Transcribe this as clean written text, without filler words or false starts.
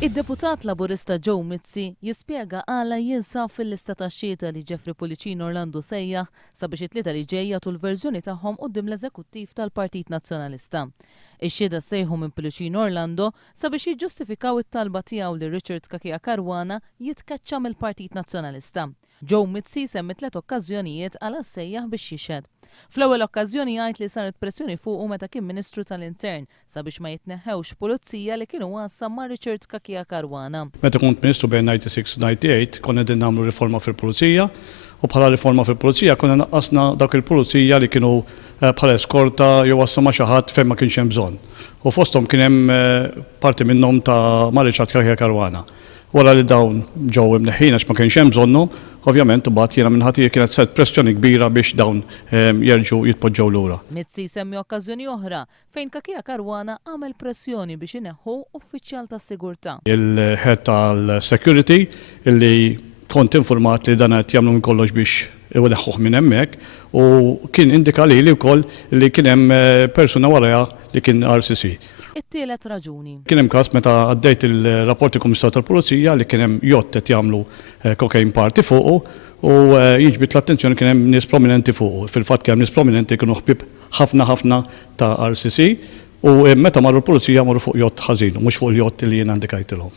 Id-deputat Laburista Joe Mizzi jispjega għala jinsab fil-lista tax-xhieda li Jeffrey Policino Orlando sejjaħ sabiex it-tlieta li ġejja tul verżjoni tagħhom quddiem l-Eżekuttiv tal-Partit Nazzjonalista. Ix-xhieda sejħu minn Policino Orlando sabiex jiġġustifikaw it-talba tiegħu li Richard Kakija Karwana jitkeċċa mill-Partit Nazzjonalista. Joe Mizzi semmi 3 okkażjonijiet għal sejjaħ biex jixhed. Fl-ewwel okkażjoni jgħid li saret pressjoni fuqu meta kien Ministru tal-Intern sabiex ma jitneħħewx pulizija li kienu għassam ma' Richard Kakija Karwana. Meta kont Ministru bejn 96 u 98 konna din nagħmlu riforma fil-Pulizija u bħala riforma fil-Pulizija konna naqqasna dak il-Pulizija li kienu bħala eskorta jew għassa ma' xi ħadd fejn ma kienx hemm bżonn. U fosthom kien hemm parti minnhom ta' ma' Richard Kakija Karwana. Wara li dawn ġew imneħħin għax ma kienx hemm bżonnhom, ovvjament imbagħad jiena minn ħadd kienet set pressjoni kbira biex dawn jerġgħu jitpoġġew lura. Mizzi semmi okkażjoni oħra fejn Kakija Karwana għamel pressjoni biex ineħħu uffiċjal tas-sigurtà. Il-head tal-security illi kont informat li dan qed jagħmlu minn kollox biex iwedeħħuh minn hemmhekk u kien indika li wkoll li kien hemm persuna warajha li kien RCC. It-tielet raġuni. Kien hemm każ meta għaddejt il-rapporti Kummissarju tal-Pulizija li kien hemm jott qed jagħmlu cocaine party fuqu u jiġbid l-attenzjoni kien hemm nies prominenti fuqu. Fil-fatt kien hemm nies prominenti kienu ħbieb ħafna ta' RCC u meta marru l-Pulizija marru fuq jott ħażin u mhux fuq il-jott li jien indikajtilhom.